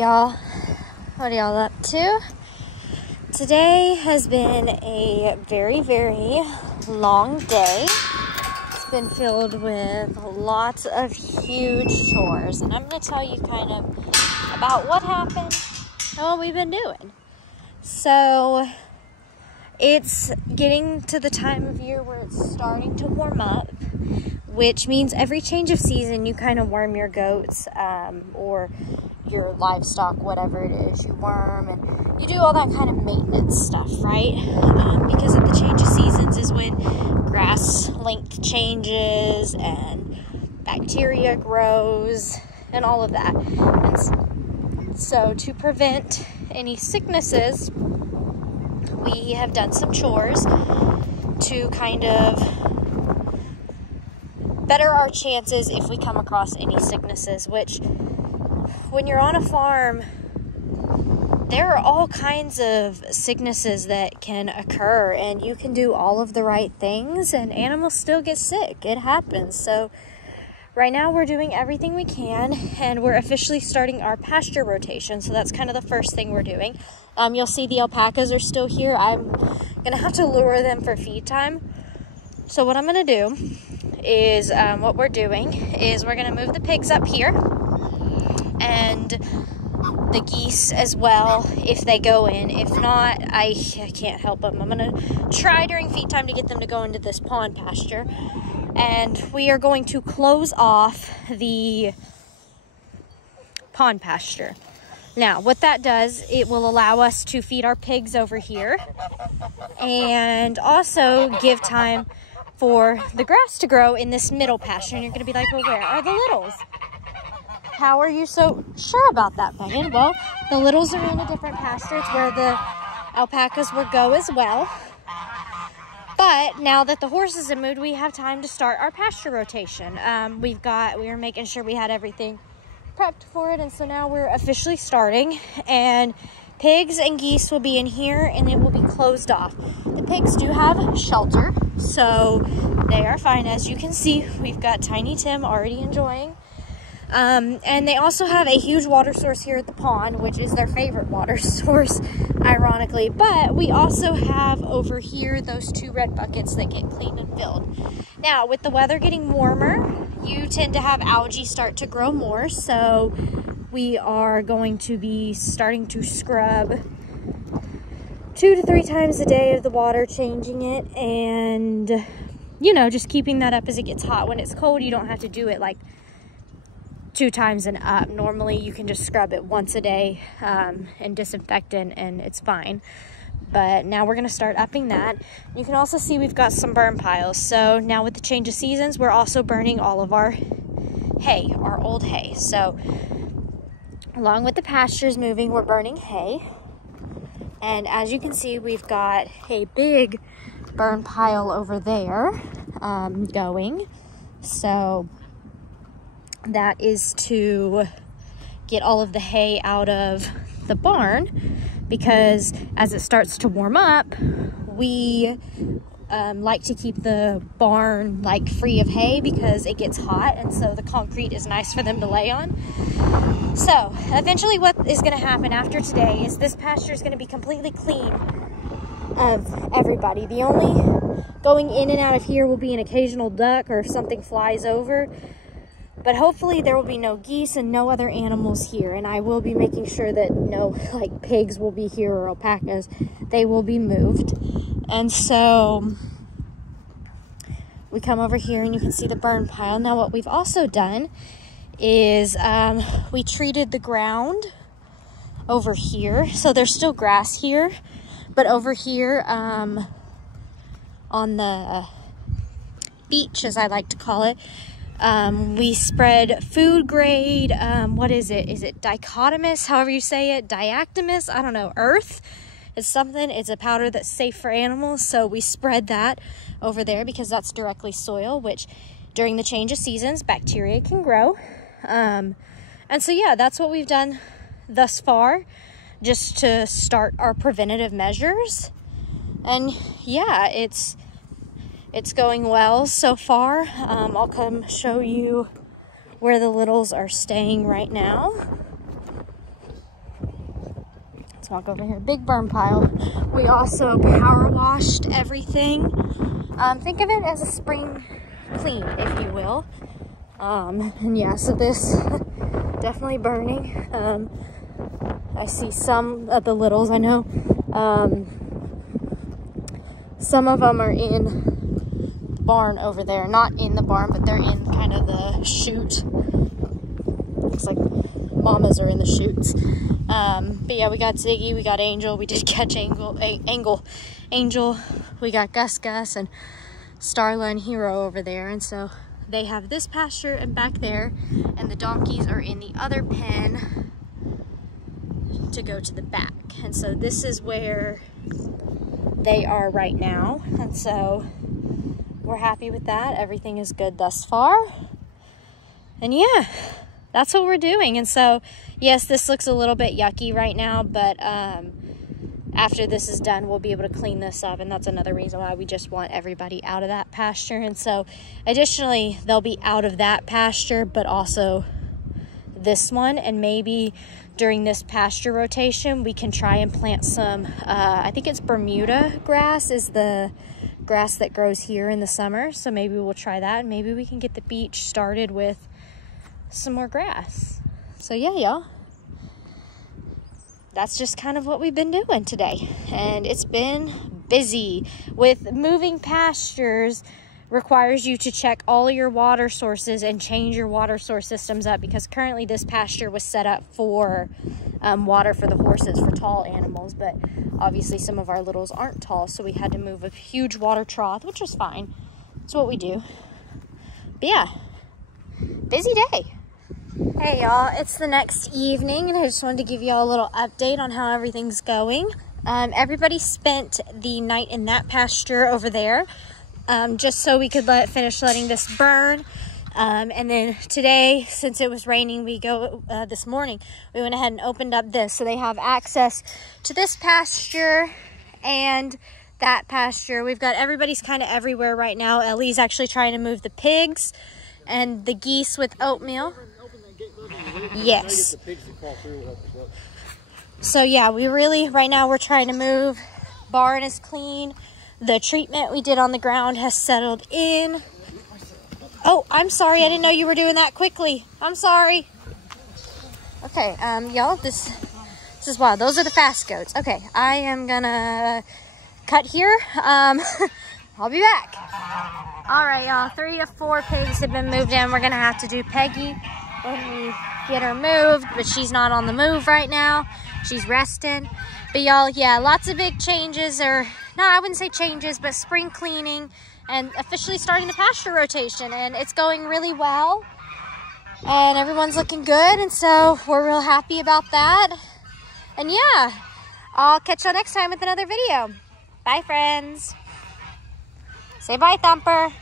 y'all. What are y'all up to? Today has been a very, very long day. It's been filled with lots of huge chores, and I'm going to tell you kind of about what happened and what we've been doing. So it's getting to the time of year where it's starting to warm up, which means every change of season you kind of worm your goats or your livestock, whatever it is, you worm and you do all that kind of maintenance stuff, right? Because of the change of seasons is when grass length changes and bacteria grows and all of that. And so to prevent any sicknesses, we have done some chores to kind of better our chances if we come across any sicknesses, which when you're on a farm, there are all kinds of sicknesses that can occur, and you can do all of the right things and animals still get sick. It happens. So right now we're doing everything we can, and we're officially starting our pasture rotation. So that's kind of the first thing we're doing. You'll see the alpacas are still here. I'm gonna have to lure them for feed time. So what I'm gonna do is what we're doing is we're gonna move the pigs up here and the geese as well if they go in. If not, I can't help them. I'm gonna try during feed time to get them to go into this pond pasture, and we are going to close off the pond pasture. Now what that does, it will allow us to feed our pigs over here and also give time for the grass to grow in this middle pasture. And you're gonna be like, well, where are the littles? How are you so sure about that, Megan? Well, the littles are in a different pasture. It's where the alpacas will go as well. But now that the horses have moved, we have time to start our pasture rotation. We were making sure we had everything prepped for it, and so now we're officially starting. And pigs and geese will be in here, and it will be closed off. The pigs do have shelter, so they are fine. As you can see, we've got Tiny Tim already enjoying. And they also have a huge water source here at the pond, which is their favorite water source, ironically. But we also have over here those 2 red buckets that get cleaned and filled. Now, with the weather getting warmer, you tend to have algae start to grow more. So we are going to be starting to scrub 2 to 3 times a day of the water, changing it, and, you know, just keeping that up as it gets hot. When it's cold, you don't have to do it like 2 times and up. Normally you can just scrub it once a day and disinfect it, and it's fine. But now we're going to start upping that. You can also see we've got some burn piles. So now with the change of seasons, we're also burning all of our hay, our old hay. So along with the pastures moving, we're burning hay. And as you can see, we've got a big burn pile over there going. So that is to get all of the hay out of the barn, because as it starts to warm up, we like to keep the barn like free of hay because it gets hot, and so the concrete is nice for them to lay on. So eventually what is going to happen after today is this pasture is going to be completely clean of everybody. The only going in and out of here will be an occasional duck or if something flies over. But hopefully there will be no geese and no other animals here. And I will be making sure that no like pigs will be here or alpacas. They will be moved. And so we come over here and you can see the burn pile. Now what we've also done is we treated the ground over here. So there's still grass here. But over here on the beach, as I like to call it, we spread food grade, what is it? Is it dichotomous, however you say it? Diactomous? I don't know. Earth? It's something. It's a powder that's safe for animals. So we spread that over there because that's directly soil, which during the change of seasons, bacteria can grow. And so, yeah, that's what we've done thus far, just to start our preventative measures. And yeah, it's going well so far. I'll come show you where the littles are staying right now. walk over here. Big burn pile. We also power washed everything. Think of it as a spring clean, if you will. And yeah, so this definitely burning. I see some of the littles. I know some of them are in the barn over there. Not in the barn, but they're in kind of the chute. Looks like mamas are in the chutes. But yeah, we got Ziggy, we got Angel. We did catch Angel. We got Gus and Starla and Hero over there. And so they have this pasture and back there, and the donkeys are in the other pen to go to the back. And so this is where they are right now. And so we're happy with that. Everything is good thus far. And yeah, that's what we're doing. And so, yes, this looks a little bit yucky right now, but after this is done, we'll be able to clean this up. And that's another reason why we just want everybody out of that pasture. And so additionally, they'll be out of that pasture, but also this one. And maybe during this pasture rotation, we can try and plant some, I think it's Bermuda grass is the grass that grows here in the summer. So maybe we'll try that, and maybe we can get the beach started with some more grass. So yeah, y'all, that's just kind of what we've been doing today. And it's been busy. With moving pastures requires you to check all your water sources and change your water source systems up, because currently this pasture was set up for water for the horses, for tall animals, but obviously some of our littles aren't tall, so we had to move a huge water trough, which was fine. That's what we do. But yeah, busy day. Hey y'all, it's the next evening, and I just wanted to give y'all a little update on how everything's going. Everybody spent the night in that pasture over there, just so we could finish letting this burn. And then today, since it was raining, this morning, we went ahead and opened up this. So they have access to this pasture and that pasture. We've got everybody's kind of everywhere right now. Ellie's actually trying to move the pigs and the geese with oatmeal. Yes. So yeah, right now we're trying to move. Barn is clean. The treatment we did on the ground has settled in. Oh, I'm sorry. I didn't know you were doing that quickly. I'm sorry. Okay, y'all, this is wild. Those are the fast goats. Okay, I am gonna cut here. I'll be back. All right, y'all, 3 of 4 pigs have been moved in. We're gonna have to do Peggy when we get her moved, but she's not on the move right now. She's resting. But y'all, yeah, lots of big changes, or no, I wouldn't say changes, but spring cleaning and officially starting the pasture rotation, and it's going really well. And everyone's looking good, and so we're real happy about that. And yeah, I'll catch y'all next time with another video. Bye, friends. Say bye, Thumper.